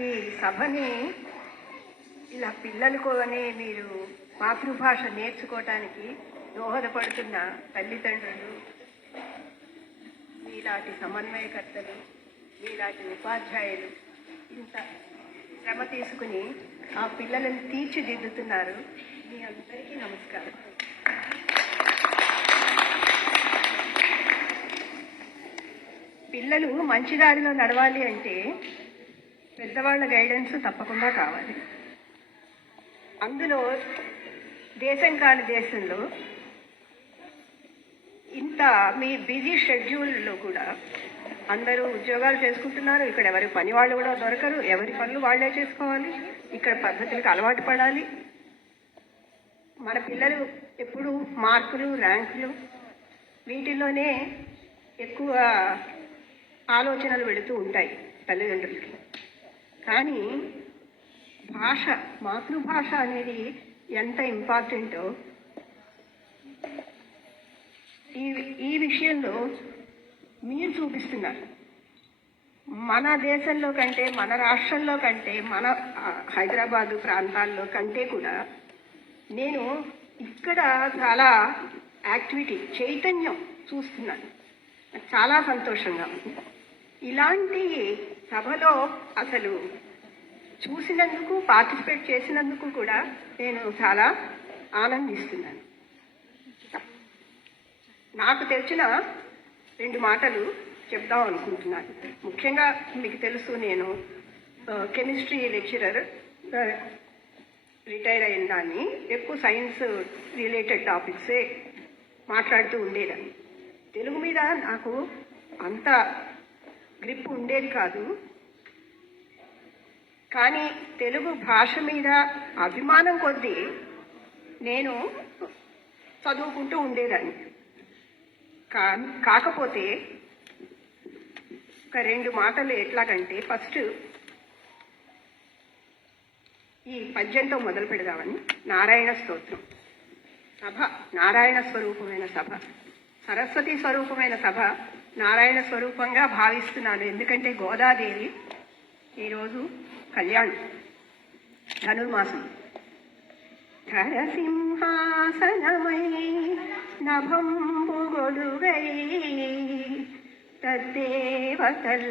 ఈ సభని ఇలా పిల్లలకోనే మీరు మాతృభాష నేర్చుకోవటానికి దోహదపడుతున్న తల్లిదండ్రులు, మీలాంటి సమన్వయకర్తలు, మీలాంటి ఉపాధ్యాయులు ఇంత శ్రమ తీసుకుని ఆ పిల్లలను తీర్చిదిద్దుతున్నారు. మీ అందరికీ నమస్కారం. పిల్లలు మంచి దారిలో నడవాలి అంటే పెద్దవాళ్ళ గైడెన్స్ తప్పకుండా కావాలి. అందులో దేశం కాని దేశంలో ఇంత మీ బిజీ షెడ్యూల్లో కూడా అందరూ ఉద్యోగాలు చేసుకుంటున్నారు. ఇక్కడ ఎవరి పని వాళ్ళు కూడా దొరకరు, ఎవరి పనులు వాళ్ళే చేసుకోవాలి. ఇక్కడ పద్ధతులకు అలవాటు పడాలి. మన పిల్లలు ఎప్పుడు మార్కులు, ర్యాంకులు వీటిల్లోనే ఎక్కువ ఆలోచనలు వెళుతూ ఉంటాయి తల్లిదండ్రులకి. కానీ భాష, మాతృభాష అనేది ఎంత ఇంపార్టెంటో ఈ విషయంలో మీరు చూపిస్తున్నారు. మన దేశంలో కంటే, మన రాష్ట్రంలో కంటే, మన హైదరాబాదు ప్రాంతాల్లో కంటే కూడా నేను ఇక్కడ చాలా యాక్టివిటీ, చైతన్యం చూస్తున్నాను. చాలా సంతోషంగా ఉంది. ఇలాంటి సభలో అసలు చూసినందుకు, పార్టిసిపేట్ చేసినందుకు కూడా నేను చాలా ఆనందిస్తున్నాను. నాకు తెలిసిన 2 మాటలు చెప్దాం అనుకుంటున్నాను. ముఖ్యంగా మీకు తెలుసు, నేను కెమిస్ట్రీ లెక్చరర్, రిటైర్ అయిన దాన్ని. ఎక్కువ సైన్స్ రిలేటెడ్ టాపిక్సే మాట్లాడుతూ ఉండేదాన్ని. తెలుగు మీద నాకు అంత గ్రిప్ ఉండేది కాదు. కానీ తెలుగు భాష మీద అభిమానం కొద్దీ నేను చదువుకుంటూ ఉండేదాన్ని. కాకపోతే ఒక 2 మాటలు ఎట్లాగంటే, ఫస్ట్ ఈ పద్యంతో మొదలు పెడదామని. నారాయణ స్తోత్రం. సభ నారాయణ స్వరూపమైన సభ, సరస్వతి స్వరూపమైన సభ నారాయణ స్వరూపంగా భావిస్తున్నాను. ఎందుకంటే గోదాదేవి ఈరోజు కళ్యాణం, ధనుర్మాసం. నరసింహాసనమై నభంబుగొడుగై తద్దేవతల్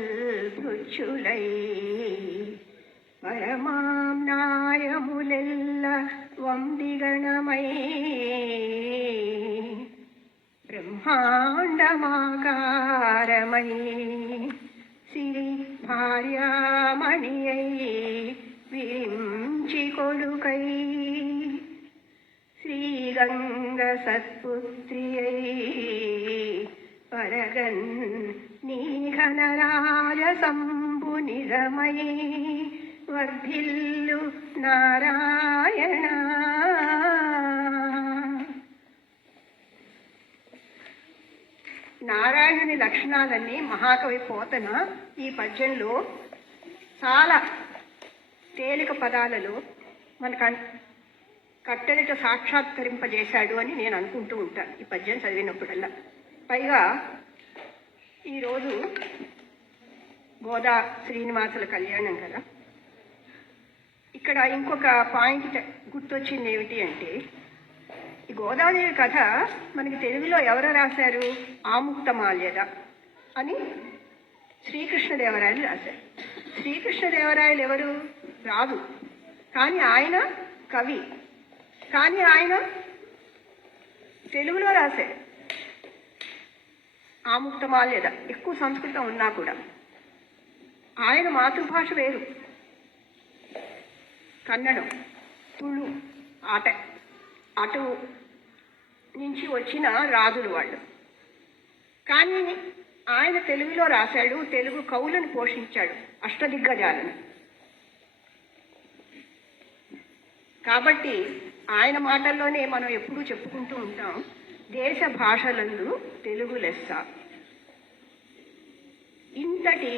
భృచ్చులై పరమామ్నాయములెల్ల వందిగణమై బ్రహ్మాండమాకారమై సిరి భార్యామణియై విరించి కొడుకై శ్రీగంగ సత్పుత్రియై పరగన్ నీఘనరాజ సంభు నిజమై వర్ధిల్లు నారాయణ. నారాయణుని లక్షణాలన్నీ మహాకవి పోతన ఈ పద్యంలో చాలా తేలిక పదాలలో మన కట్టెలతో సాక్షాత్కరింపజేశాడు అని నేను అనుకుంటూ ఉంటాను ఈ పద్యం చదివినప్పుడల్లా. పైగా ఈరోజు గోదా శ్రీనివాసుల కళ్యాణం కదా. ఇక్కడ ఇంకొక పాయింట్ గుర్తొచ్చింది. ఏమిటి అంటే, ఈ గోదాదేవి కథ మనకి తెలుగులో ఎవరు రాశారు? ఆముక్తమాల్యద అని శ్రీకృష్ణదేవరాయలు రాశారు. శ్రీకృష్ణదేవరాయలు ఎవరు? రాదు. కానీ ఆయన కవి. కానీ ఆయన తెలుగులో రాశాడు ఆముక్తమాల్యద. ఎక్కువ సంస్కృతం ఉన్నా కూడా ఆయన మాతృభాష వేరు, కన్నడం, తుళు, అటు నుంచి వచ్చిన రాజులు వాళ్ళు. కానీ ఆయన తెలుగులో రాశాడు. తెలుగు కవులను పోషించాడు, అష్టదిగ్గజాలను. కాబట్టి ఆయన మాటల్లోనే మనం ఎప్పుడూ చెప్పుకుంటూ ఉంటాం, దేశ భాషలందు తెలుగు లెస్స. ఇంతటి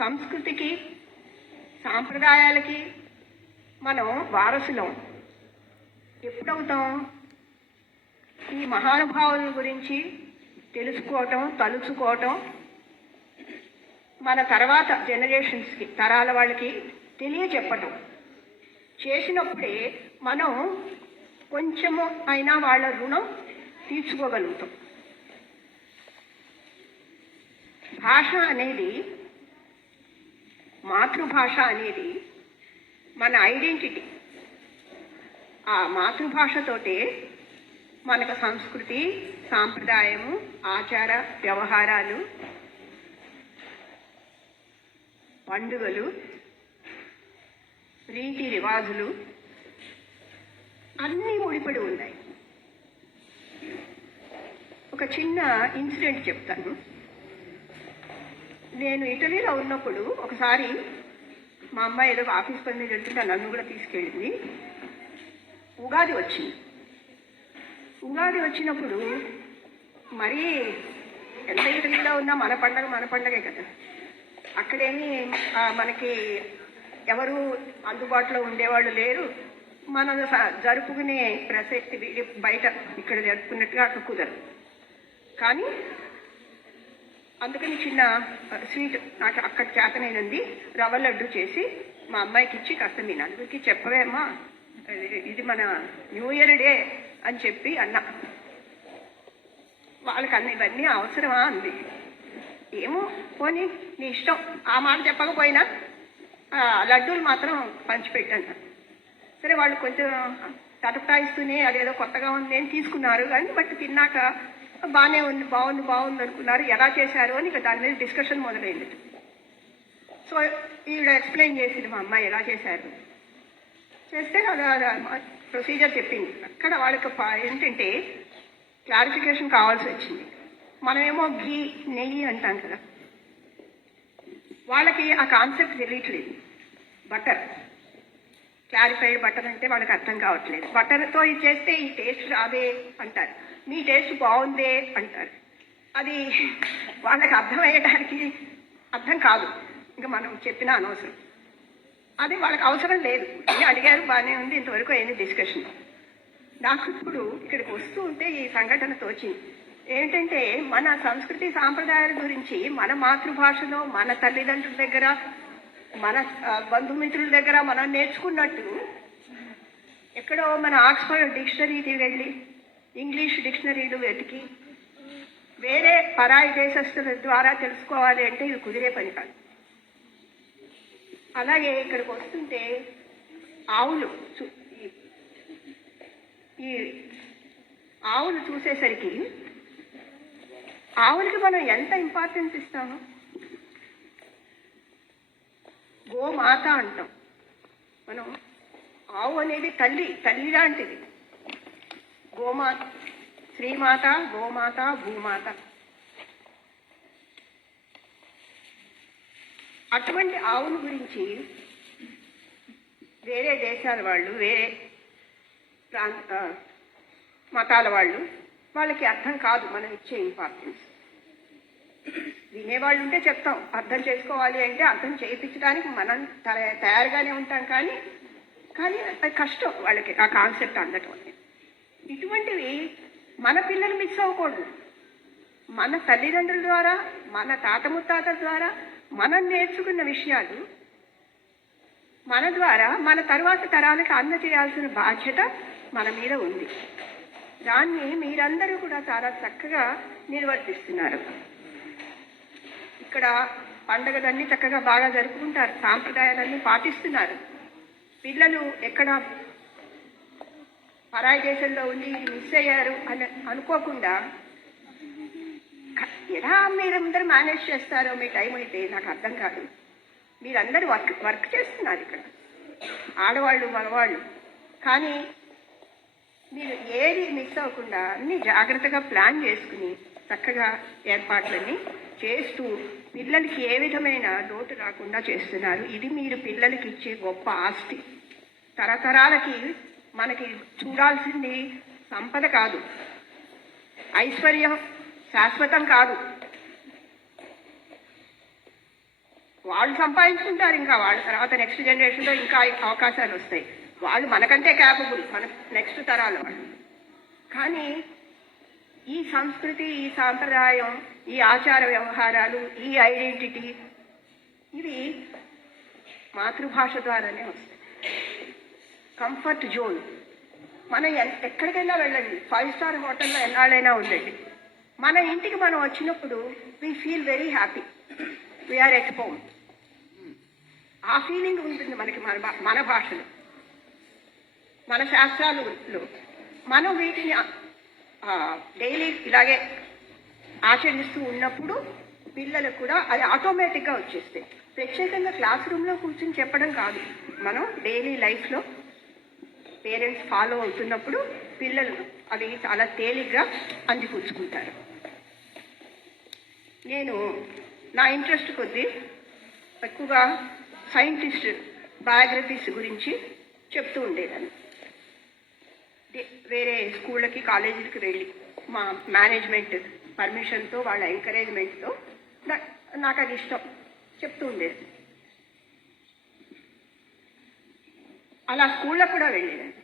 సంస్కృతికి, సాంప్రదాయాలకి మనం వారసులం ఎప్పుడవుతాం? ఈ మహానుభావుల గురించి తెలుసుకోవటం, తలుచుకోవటం మన తర్వాత జనరేషన్స్కి, తరాల వాళ్ళకి తెలియచెప్పటం చేసినప్పుడే మనం కొంచెము అయినా వాళ్ళ రుణం తీర్చుకోగలుగుతాం. భాష అనేది, మాతృభాష అనేది మన ఐడెంటిటీ. ఆ మాతృభాషతోటే మనకు సంస్కృతి, సాంప్రదాయము, ఆచార వ్యవహారాలు, పండుగలు, రీతి రివాజులు అన్నీ ముడిపడి ఉన్నాయి. ఒక చిన్న ఇన్సిడెంట్ చెప్తాను. నేను ఇటలీలో ఉన్నప్పుడు ఒకసారి మా అమ్మాయి ఏదో ఆఫీస్ పని మీద వెళ్తుంటే నన్ను కూడా తీసుకెళ్ళింది. ఉగాది వచ్చింది. ఉగాది వచ్చినప్పుడు మరీ ఎంత ఇటలీలో ఉన్నా మన పండగే కదా. అక్కడేమి మనకి ఎవరు అందుబాటులో ఉండేవాళ్ళు లేరు. మనం జరుపుకునే ప్రసక్తి బయట ఇక్కడ జరుపుకున్నట్టుగా అక్కడ కుదరదు. కానీ అందుకని చిన్న స్వీట్ నాకు అక్కడ చేతనైనంది రవ్వ లడ్డు చేసి మా అమ్మాయికి ఇచ్చి కాస్త మీ నలుగురికి చెప్పవేమ్మా, ఇది మన న్యూ ఇయర్ డే అని చెప్పి అన్నా. వాళ్ళకి ఇవన్నీ అవసరమా అంది. ఏమో పోనీ నీ ఇష్టం, ఆ మాట చెప్పకపోయినా లడ్డూలు మాత్రం పంచిపెట్టాను. సరే వాళ్ళు కొంచెం తటపటాయిస్తూనే అదేదో కొత్తగా ఉంది అని తీసుకున్నారు. కానీ బట్ తిన్నాక బాగానే ఉంది, బాగుంది అనుకున్నారు. ఎలా చేశారు అని ఇక దాని మీద డిస్కషన్ మొదలైంది. సో ఈవిడ ఎక్స్ప్లెయిన్ చేసింది మా అమ్మాయి ఎలా చేశారు. చేస్తే ప్రొసీజర్ చెప్పింది. అక్కడ వాళ్ళకి ఏంటంటే క్లారిఫికేషన్ కావాల్సి వచ్చింది. మనమేమో ఘీ, నెయ్యి అంటాం కదా, వాళ్ళకి ఆ కాన్సెప్ట్ తెలియట్లేదు. బటర్, క్లారిఫైడ్ బటర్ అంటే వాళ్ళకి అర్థం కావట్లేదు. బటర్తో ఇది చేస్తే ఈ టేస్ట్ రాదే అంటారు, మీ టేస్ట్ బాగుందే అంటారు. అది వాళ్ళకి అర్థమయ్యడానికి అర్థం కాదు. ఇంకా మనం చెప్పినా అనవసరం. అది వాళ్ళకి అవసరం లేదు. అడిగారు, బాగానే ఉంది, ఇంతవరకు అయింది డిస్కషన్. నాకు ఇప్పుడు ఇక్కడికి వస్తూ ఉంటే ఈ సంఘటన తోచింది. ఏంటంటే మన సంస్కృతి సాంప్రదాయాల గురించి మన మాతృభాషలో మన తల్లిదండ్రుల దగ్గర, మన బంధుమిత్రుల దగ్గర మనం నేర్చుకున్నట్టు ఎక్కడో మన ఆక్స్ఫర్డ్ డిక్షనరీకి వెళ్ళి ఇంగ్లీష్ డిక్షనరీలు వెతికి వేరే పరాయి దేశస్తుల ద్వారా తెలుసుకోవాలి అంటే ఇది కుదిరే పని కాదు. అలాగే ఇక్కడికి వస్తుంటే ఆవులు, ఈ ఆవులు చూసేసరికి ఆవులకి మనం ఎంత ఇంపార్టెన్స్ ఇస్తాము. గోమాత అంటాం మనం. ఆవు అనేది తల్లి లాంటిది. గోమాత, శ్రీమాత, గోమాత, భూమాత. అటువంటి ఆవుల గురించి వేరే దేశాల వాళ్ళు, వేరే మతాల వాళ్ళకి అర్థం కాదు మనం ఇచ్చే ఇంపార్టెన్స్. వినేవాళ్ళు ఉంటే చెప్తాం, అర్థం చేసుకోవాలి అంటే అర్థం చేయించడానికి మనం తయారుగానే ఉంటాం. కానీ అది కష్టం వాళ్ళకి ఆ కాన్సెప్ట్ అందటం. ఇటువంటివి మన పిల్లలు మిస్ అవ్వకూడదు. మన తల్లిదండ్రుల ద్వారా, మన తాత ముత్తాతల ద్వారా మనం నేర్చుకున్న విషయాలు మన ద్వారా మన తరువాత తరాలకు అందజేయాల్సిన బాధ్యత మన మీద ఉంది. దాన్ని మీరందరూ కూడా చాలా చక్కగా నిర్వర్తిస్తున్నారు. ఇక్కడ పండుగలన్నీ చక్కగా బాగా జరుపుకుంటారు, సాంప్రదాయాలన్నీ పాటిస్తున్నారు. పిల్లలు ఎక్కడ పరాయి దేశంలో ఉండి మిస్ అయ్యారు అని అనుకోకుండా ఎలా మీరందరూ మేనేజ్ చేస్తారో మీ టైం అయితే నాకు అర్థం కాదు. మీరందరూ వర్క్ చేస్తున్నారు ఇక్కడ, ఆడవాళ్ళు మగవాళ్ళు. కానీ మీరు ఏది మిస్ అవ్వకుండా అన్ని జాగ్రత్తగా ప్లాన్ చేసుకుని చక్కగా ఏర్పాట్లన్నీ చేస్తూ పిల్లలకి ఏ విధమైన లోటు రాకుండా చేస్తున్నారు. ఇది మీరు పిల్లలకి ఇచ్చే గొప్ప ఆస్తి. తరతరాలకి మనకి చూడాల్సింది సంపద కాదు, ఐశ్వర్యం శాశ్వతం కాదు. వాళ్ళు సంపాదించుకుంటారు, ఇంకా వాళ్ళ తర్వాత నెక్స్ట్ జనరేషన్లో ఇంకా అవకాశాలు వస్తాయి. వాళ్ళు మనకంటే క్యాపబుల్, మన నెక్స్ట్ తరాల వాళ్ళు. కానీ ఈ సంస్కృతి, ఈ సాంప్రదాయం, ఈ ఆచార వ్యవహారాలు, ఈ ఐడెంటిటీ ఇవి మాతృభాష ద్వారానే వస్తాయి. Comfort zone. మనం ఎక్కడికైనా వెళ్ళండి, 5 స్టార్ హోటల్లో ఎన్నాళ్ళైనా ఉండండి, మన ఇంటికి మనం వచ్చినప్పుడు we feel very happy, we're at home. ఆ ఫీలింగ్ ఉంటుంది మనకి మన భాషలో, మన శాస్త్రాలలో. మనం వీటిని డైలీ ఇలాగే ఆచరిస్తూ ఉన్నప్పుడు పిల్లలకు కూడా అది ఆటోమేటిక్గా వచ్చేస్తాయి. ప్రత్యేకంగా క్లాస్ రూమ్లో కూర్చొని చెప్పడం కాదు, మనం డైలీ లైఫ్లో పేరెంట్స్ ఫాలో అవుతున్నప్పుడు పిల్లలు అవి చాలా తేలిగ్గా అందిపుచ్చుకుంటారు. నేను నా ఇంట్రెస్ట్ కొద్దీ ఎక్కువగా సైంటిస్ట్ బయోగ్రఫీస్ గురించి చెప్తూ ఉండేదాన్ని. వేరే స్కూళ్ళకి కాలేజీలకి వెళ్ళి మా మేనేజ్మెంట్ పర్మిషన్తో, వాళ్ళ ఎంకరేజ్మెంట్తో నాకు అది ఇష్టం, చెప్తూ ఉండేది. అలా స్కూల్లో కూడా వెళ్ళేదాన్ని.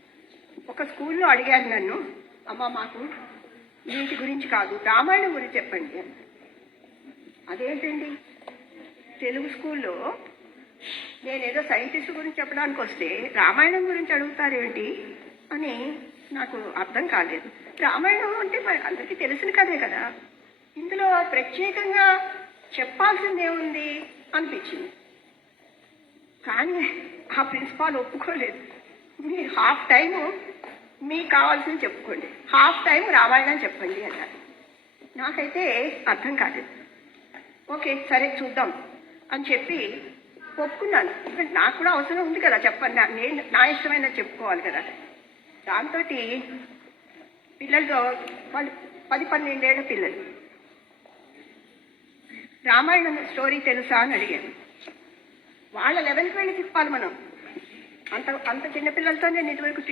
ఒక స్కూల్లో అడిగారు నన్ను, అమ్మ మాకు వీటి గురించి కాదు, రామాయణం గురించి చెప్పండి అని. అదేంటండి, తెలుగు స్కూల్లో నేనేదో సైంటిస్ట్ గురించి చెప్పడానికి వస్తే రామాయణం గురించి అడుగుతారేంటి అని నాకు అర్థం కాలేదు. రామాయణం అంటే మరి అందరికీ తెలిసిన కథే కదా, ఇందులో ప్రత్యేకంగా చెప్పాల్సింది ఏముంది అనిపించింది. కానీ ఆ ప్రిన్సిపాల్ ఒప్పుకోలేదు. మీరు హాఫ్ టైము మీకు కావాల్సింది చెప్పుకోండి, హాఫ్ టైం రామాయణం చెప్పండి అన్నారు. నాకైతే అర్థం కాలేదు. ఓకే సరే చూద్దాం అని చెప్పి ఒప్పుకున్నాను. ఎందుకంటే నాకు కూడా అవసరం ఉంది కదా చెప్పండి, నేను నా ఇష్టమైన చెప్పుకోవాలి కదా. దాంతో పిల్లలతో, వాళ్ళు 10-12 ఏళ్ళ పిల్లలు, రామాయణం స్టోరీ తెలుసా అని అడిగాను. వాళ్ళ లెవెల్కి వెళ్ళి చెప్పాలి మనం. అంత చిన్నపిల్లలతో నేను ఇటువరకు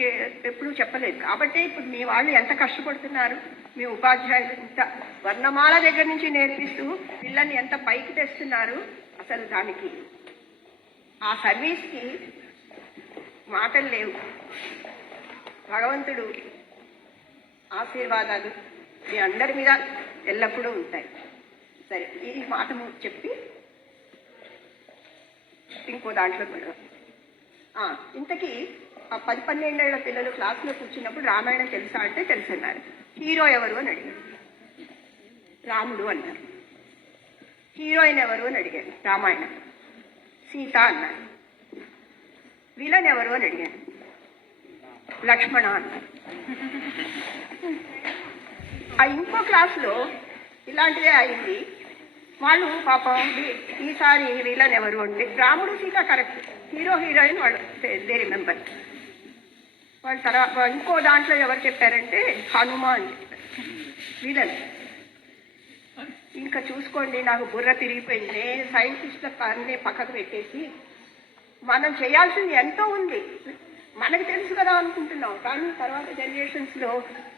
ఎప్పుడూ చెప్పలేదు. కాబట్టి ఇప్పుడు మీ వాళ్ళు ఎంత కష్టపడుతున్నారు, మీ ఉపాధ్యాయులు ఇంత వర్ణమాల దగ్గర నుంచి నేర్పిస్తూ పిల్లల్ని ఎంత పైకి తెస్తున్నారు. అసలు దానికి ఆ సర్వీస్కి మాటలు లేవు. భగవంతుడు ఆశీర్వాదాలు మీ అందరి మీద ఎల్లప్పుడూ ఉంటాయి. సరే, ఈ మాట చెప్పి ఇంకో దాంట్లో కూడా ఇంతకీ ఆ 10-12 ఏళ్ల పిల్లలు క్లాసులో కూర్చున్నప్పుడు రామాయణం తెలుసా అంటే తెలుసన్నారు. హీరో ఎవరు అని అడిగారు, రాముడు అన్నారు. హీరోయిన్ ఎవరు అని అడిగాను, రామాయణం, సీత అన్నారు. విలన్ ఎవరు అని అడిగాను, లక్ష్మణ అన్నారు. ఇంకో క్లాసులో ఇలాంటిదే అయింది. వాళ్ళు పాపం ఈసారి విలన్ ఎవరు అంటే రాముడు సీత కరెక్ట్, హీరో హీరోయిన్ వాళ్ళు దే రిమెంబర్. వాళ్ళ తర్వాత ఇంకో దాంట్లో ఎవరు చెప్పారంటే హనుమాన్ అని చెప్పారు విలన్. ఇంకా చూసుకోండి, నాకు బుర్ర తిరిగిపోయింది. నేను సైంటిస్ట్ల అన్నీ పక్కకు పెట్టేసి మనం చేయాల్సింది ఎంతో ఉంది, మనకు తెలుసు కదా అనుకుంటున్నాం. కానీ తర్వాత జనరేషన్స్లో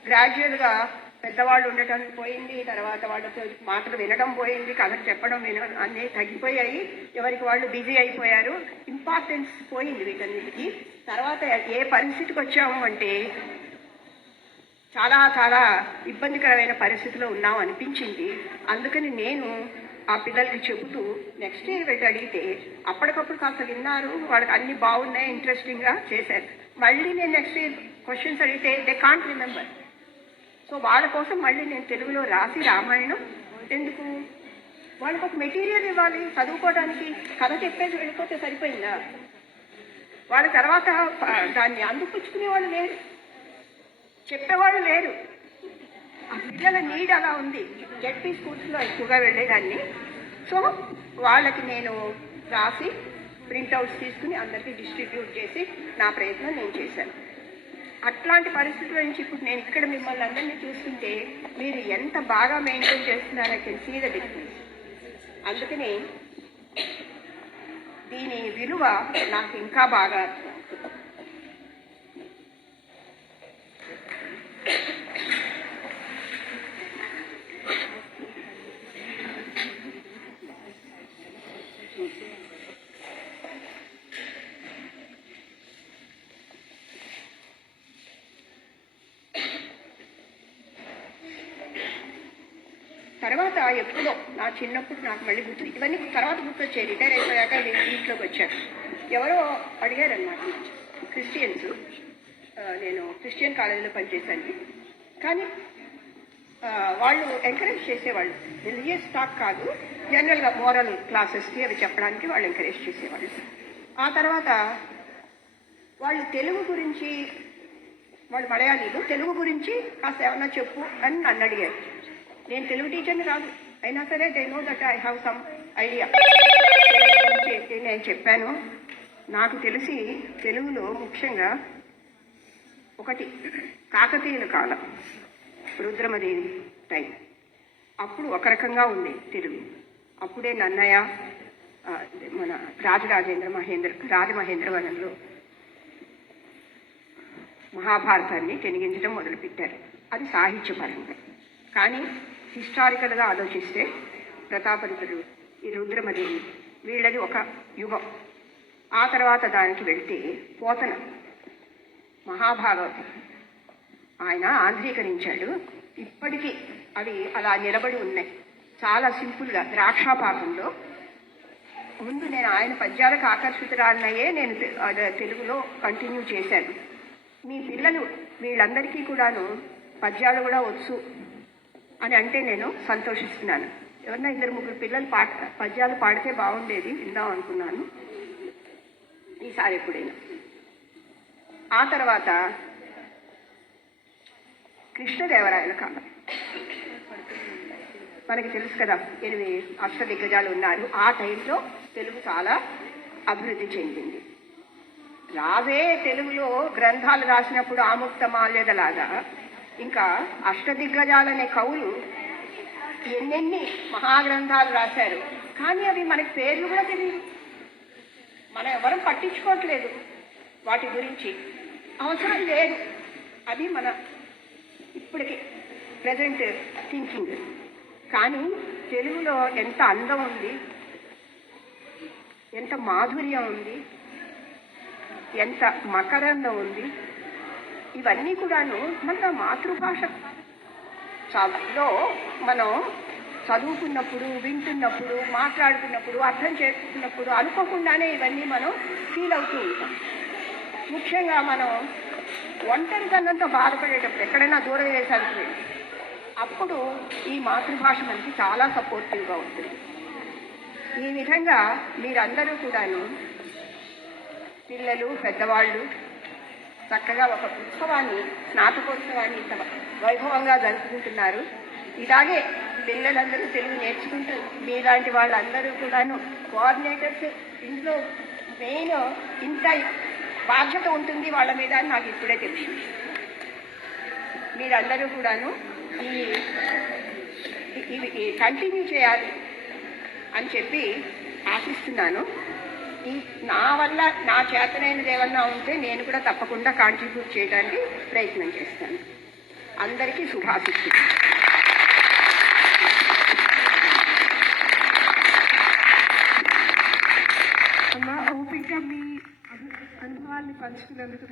గ్రాడ్యువల్గా పెద్దవాళ్ళు ఉండటం పోయింది, తర్వాత వాళ్ళతో మాటలు వినడం పోయింది, కథలు చెప్పడం అన్నీ తగ్గిపోయాయి. ఎవరికి వాళ్ళు బిజీ అయిపోయారు, ఇంపార్టెన్స్ పోయింది వీటన్నిటికీ. తర్వాత ఏ పరిస్థితికి వచ్చాము అంటే చాలా చాలా ఇబ్బందికరమైన పరిస్థితిలో ఉన్నాం అనిపించింది. అందుకని నేను ఆ పిల్లలకి చెబుతూ నెక్స్ట్ ఇయర్ వెళ్ళి అడిగితే అప్పటికప్పుడు కాస్త విన్నారు, వాళ్ళకి అన్నీ బాగున్నాయి, ఇంట్రెస్టింగ్గా చేశారు. మళ్ళీ నేను నెక్స్ట్ ఇయర్ క్వశ్చన్స్ అడిగితే దే కాంట్ రిమెంబర్. సో వాళ్ళ కోసం మళ్ళీ నేను తెలుగులో రాసి రామాయణం ఎందుకు, వాళ్ళకి ఒక మెటీరియల్ ఇవ్వాలి చదువుకోవడానికి. కథ చెప్పేసి వెళ్ళిపోతే సరిపోయిందా? వాళ్ళ తర్వాత దాన్ని అందుపుచ్చుకునే వాళ్ళు లేరు, చెప్పేవాళ్ళు లేరు. ఆ పిల్లల నీడ్ అలా ఉంది. జెడ్పీ స్కూల్స్లో ఎక్కువగా వెళ్ళేదాన్ని. సో వాళ్ళకి నేను రాసి ప్రింట్అవుట్స్ తీసుకుని అందరికీ డిస్ట్రిబ్యూట్ చేసి నా ప్రయత్నం నేను చేశాను. అట్లాంటి పరిస్థితుల నుంచి ఇప్పుడు నేను ఇక్కడ మిమ్మల్ని అందరినీ చూస్తుంటే మీరు ఎంత బాగా మెయింటైన్ చేస్తున్నారో కెన్ సీ ద డిఫరెన్స్. అందుకని దీని విలువ నాకు ఇంకా బాగా తర్వాత ఎప్పుడో నా చిన్నప్పుడు నాకు మళ్ళీ గుర్తు, ఇవన్నీ తర్వాత గుర్తొచ్చాయి. రిటైర్ అయిపోయాక నేను దీంట్లోకి వచ్చాను. ఎవరో అడిగారనమాట, క్రిస్టియన్స్. నేను క్రిస్టియన్ కాలేజీలో పనిచేశాను. కానీ వాళ్ళు ఎంకరేజ్ చేసేవాళ్ళు, రిలీజియస్ టాక్ కాదు, జనరల్గా మోరల్ క్లాసెస్కి అవి చెప్పడానికి వాళ్ళు ఎంకరేజ్ చేసేవాళ్ళు. ఆ తర్వాత వాళ్ళు తెలుగు గురించి, వాళ్ళు మలయాళీలు, తెలుగు గురించి కాస్త ఏమన్నా చెప్పు అని నన్ను అడిగారు. నేను తెలుగు టీచర్ని కాదు, అయినా సరే they know that I have some idea. నేను చెప్పాను, నాకు తెలిసి తెలుగులో ముఖ్యంగా ఒకటి కాకతీయుల కాలం, రుద్రమదేవి టైం, అప్పుడు ఒక రకంగా ఉంది తెలుగు. అప్పుడే నన్నయ్య మన రాజమహేంద్రవనంలో మహాభారతాన్ని తెనిగించడం మొదలుపెట్టారు. అది సాహిత్యపరంగా. కానీ హిస్టారికల్గా ఆలోచిస్తే ప్రతాపరుద్రుడు, ఈ రుద్రమదేవి, వీళ్ళది ఒక యుగం. ఆ తర్వాత దానికి వెళ్తే పోతన మహాభాగవతం ఆయన ఆంధ్రీకరించాడు. ఇప్పటికీ అవి అలా నిలబడి ఉన్నాయి, చాలా సింపుల్గా. ద్రాక్షాపాకంలో ముందు నేను ఆయన పద్యాలకు ఆకర్షితురాలనయ్యే నేను తెలుగులో కంటిన్యూ చేశాను. మీ పిల్లలు వీళ్ళందరికీ కూడాను పద్యాలు కూడా వచ్చు అని అంటే నేను సంతోషిస్తున్నాను. ఎవరన్నా 2-3 పిల్లలు పద్యాలు పాడితే బాగుండేది, విందాం అనుకున్నాను ఈసారి ఎప్పుడైనా. ఆ తర్వాత కృష్ణదేవరాయల కాలం మనకి తెలుసు కదా, 8 అష్టదిగ్గజాలు ఉన్నారు. ఆ టైంలో తెలుగు చాలా అభివృద్ధి చెందింది. రావే తెలుగులో గ్రంథాలు రాసినప్పుడు ఆముక్త మాల్యదలాగా ఇంకా అష్టదిగ్గజాలనే కవులు ఎన్నెన్ని మహాగ్రంథాలు రాశారు. కానీ అవి మనకి పేర్లు కూడా తెలియదు, మనం ఎవరం పట్టించుకోవట్లేదు, వాటి గురించి అవసరం లేదు. అది మన ఇప్పటికి ప్రజెంట్ థింకింగ్. కానీ తెలుగులో ఎంత అందం ఉంది, ఎంత మాధుర్యం ఉంది, ఎంత మకరందం ఉంది. ఇవన్నీ కూడాను మన మాతృభాష లో మనం చదువుకున్నప్పుడు, వింటున్నప్పుడు, మాట్లాడుతున్నప్పుడు, అర్థం చేసుకున్నప్పుడు అనుకోకుండానే ఇవన్నీ మనం ఫీల్ అవుతూ ఉంటాం. ముఖ్యంగా మనం ఒంటరితనంతో బాధపడేటప్పుడు, ఎక్కడైనా దూర దేశానికి వెళ్ళి, అప్పుడు ఈ మాతృభాష మనకి చాలా సపోర్టివ్గా ఉంటుంది. ఈ విధంగా మీరందరూ కూడాను, పిల్లలు పెద్దవాళ్ళు, చక్కగా ఒక ఉత్సవాన్ని, స్నాతకోత్సవాన్ని ఇంత వైభవంగా జరుపుకుంటున్నారు. ఇలాగే పిల్లలందరూ తెలుగు నేర్చుకుంటూ, మీలాంటి వాళ్ళందరూ కూడాను కోఆర్డినేటర్స్, ఇంట్లో మెయిన్ ఇంత బాధ్యత ఉంటుంది వాళ్ళ మీద అని నాకు ఇప్పుడే తెలిసింది. మీరందరూ కూడాను ఇవి కంటిన్యూ చేయాలి అని చెప్పి ఆశిస్తున్నాను. నా వల్ల నా చేతనైనది ఏమన్నా ఉంటే నేను కూడా తప్పకుండా కాంట్రిబ్యూట్ చేయడానికి ప్రయత్నం చేస్తాను. అందరికీ శుభాశిస్తులు. అమ్మ, ఓపిక మీ అనుభవాన్ని పంచుకున్నందుకు